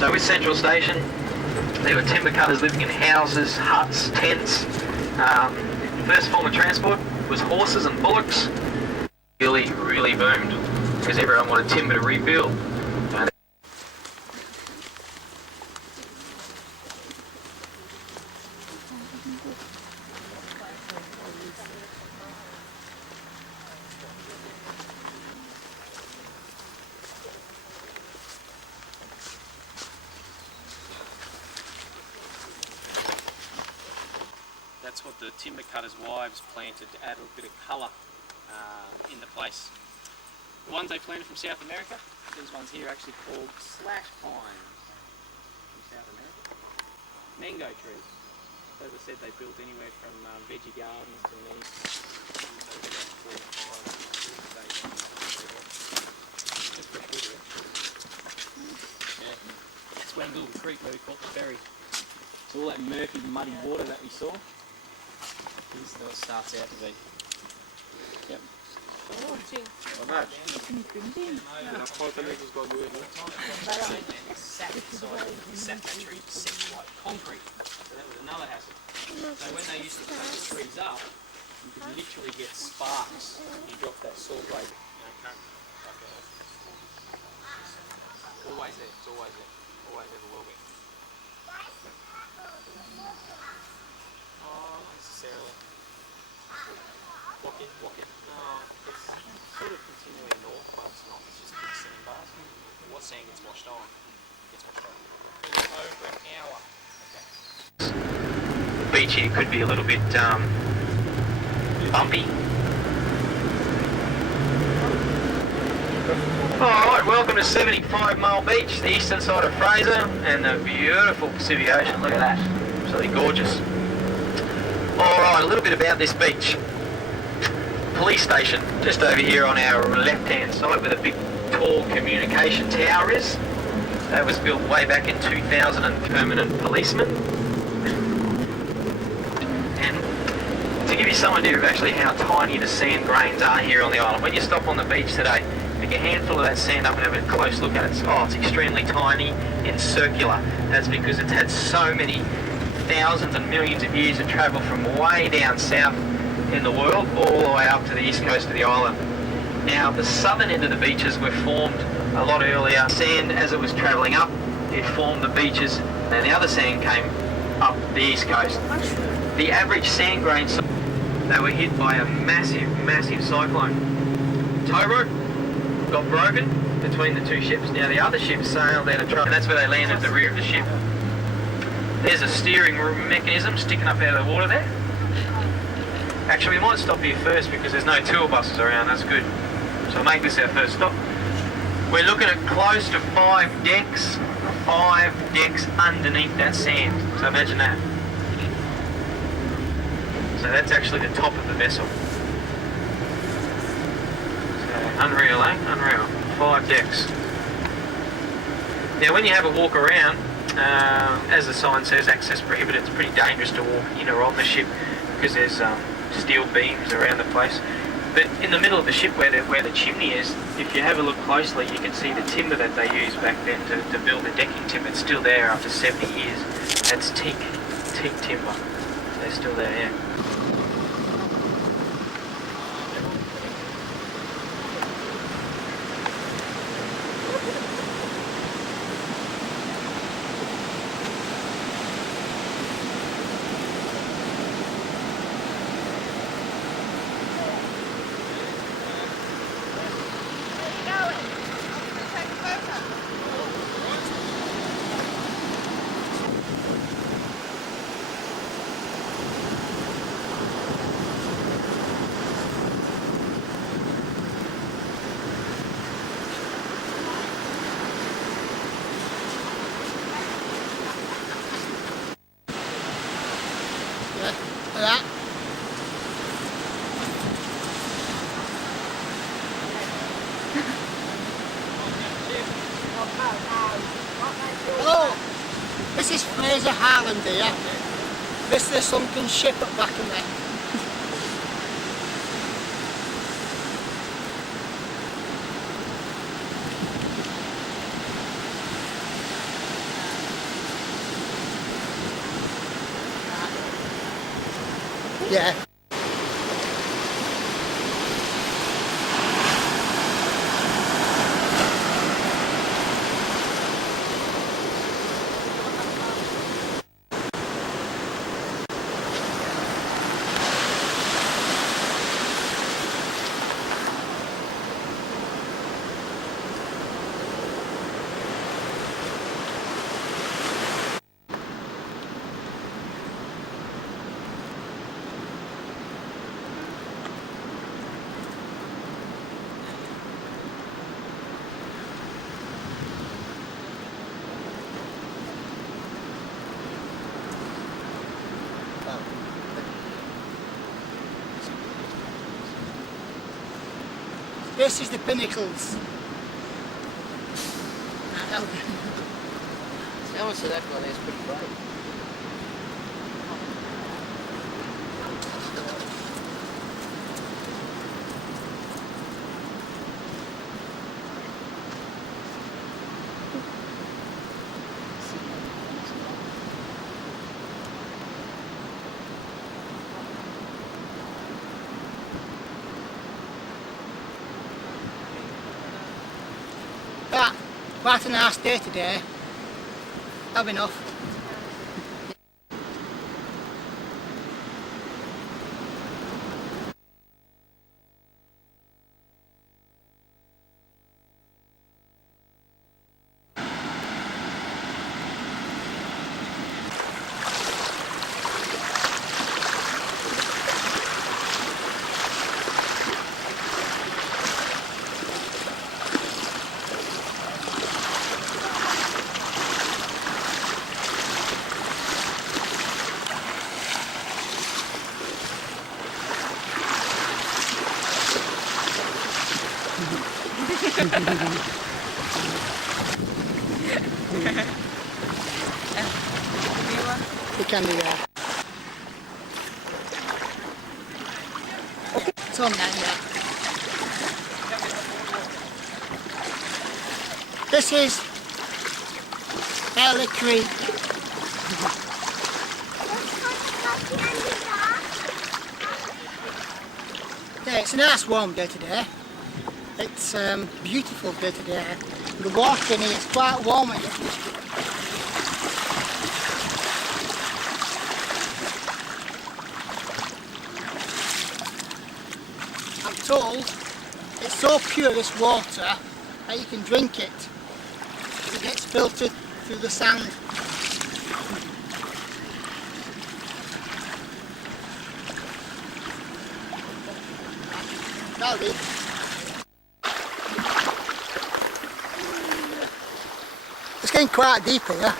So with Central Station, there were timber cutters living in houses, huts, tents. First form of transport was horses and bullocks. Really boomed because everyone wanted timber to rebuild. That's what the timber cutters' wives planted to add a bit of colour in the place. The ones they planted from South America, these ones here are actually called slash pines from South America. Mango trees. So as I said, they built anywhere from veggie gardens to these. Yeah. That's one little creek where we caught the ferry. So all that murky, muddy water that we saw, this is what it starts out to be. Yep. Oh, gee. How much? Sap that tree set like concrete. So that was another hassle. So when they used to cut the trees up, you could literally get sparks when you drop that saw blade. Always there, it's always there. Always ever will be. Oh, not necessarily. Walk it. No, it's sort of continuing north, but it's not. It's just big sandbars. What sand gets washed on? Gets washed on. Over an hour. Okay. The beach here could be a little bit bumpy. Alright, welcome to 75 Mile Beach, the eastern side of Fraser, and the beautiful Pacific Ocean. Look at that. Absolutely gorgeous. Alright, a little bit about this beach. Police station, just over here on our left-hand side where the big, tall communication tower is. That was built way back in 2000 and permanent policemen. And to give you some idea of actually how tiny the sand grains are here on the island, when you stop on the beach today, pick a handful of that sand up and have a close look at it. It's extremely tiny and circular. That's because it's had so many thousands and millions of years of travel from way down south in the world all the way up to the east coast of the island. Now the southern end of the beaches were formed a lot earlier. Sand, as it was travelling up, it formed the beaches, and the other sand came up the east coast. The average sand grains, they were hit by a massive cyclone. Tow rope got broken between the two ships. Now the other ship sailed out of trouble, and that's where they landed at the rear of the ship. There's a steering mechanism sticking up out of the water there. Actually, we might stop here first because there's no tour buses around. That's good. So I'll make this our first stop. We're looking at close to 5 decks. 5 decks underneath that sand. So imagine that. So that's actually the top of the vessel. So unreal, eh? Unreal. 5 decks. Now when you have a walk around, as the sign says, access prohibited. It's pretty dangerous to walk in or on the ship because there's steel beams around the place. But in the middle of the ship where the chimney is, if you have a look closely, you can see the timber that they used back then to build the decking timber. It's still there after 70 years. That's teak timber. So they're still there, yeah. That. Hello, this is Fraser Harland here. This is the sunken ship at back of me. Yeah. This is the Pinnacles. I want to see that one, it's pretty bright. Quite a nice day today. Have enough. We can do that. Okay, it's on now, yeah. This is Early Creek. Yeah, it's a nice warm day today. It's beautiful day today. The water in here is quite warm. I'm told it's so pure, this water, that you can drink it. It gets filtered through the sand. That'll be. It's getting quite deep here. Now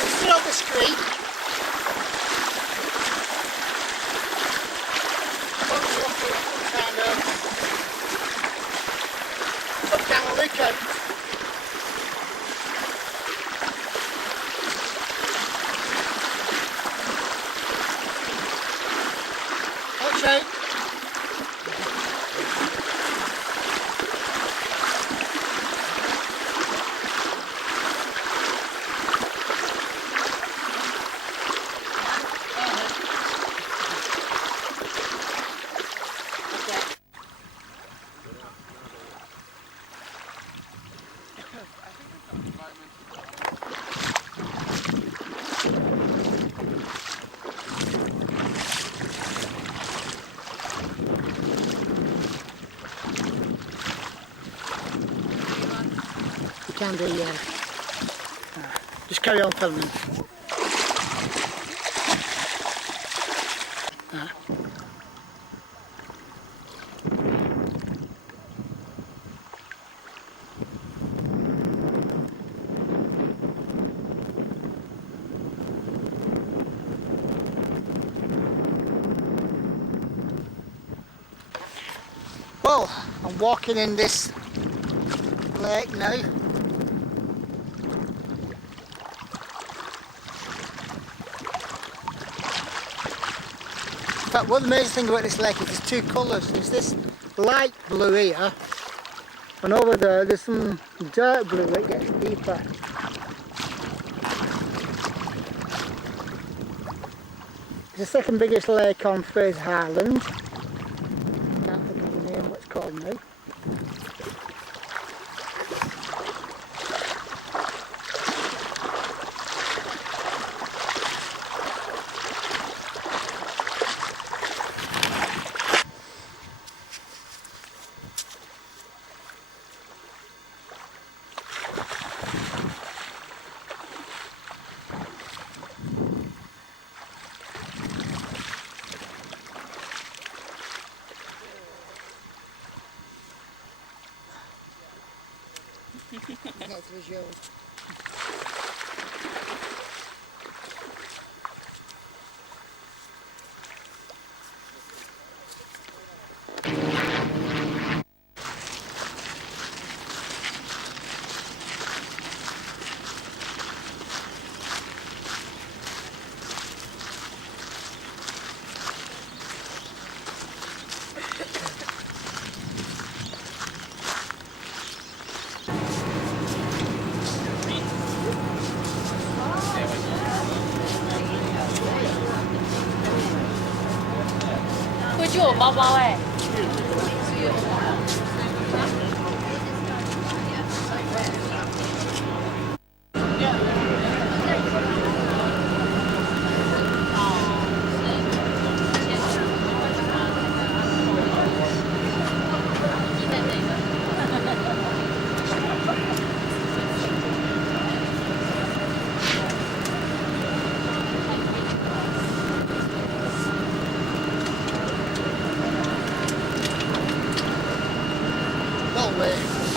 we're still on the street. Look down the lookout. Watch out. Can do, yeah. Just carry on filming. Well, I'm walking in this lake now. fact, what the amazing thing about this lake is there's two colours. There's this light blue here, and over there's some dark blue that gets deeper. It's the second biggest lake on Fraser Island. Can't think of the name, what it's called now. That was yours.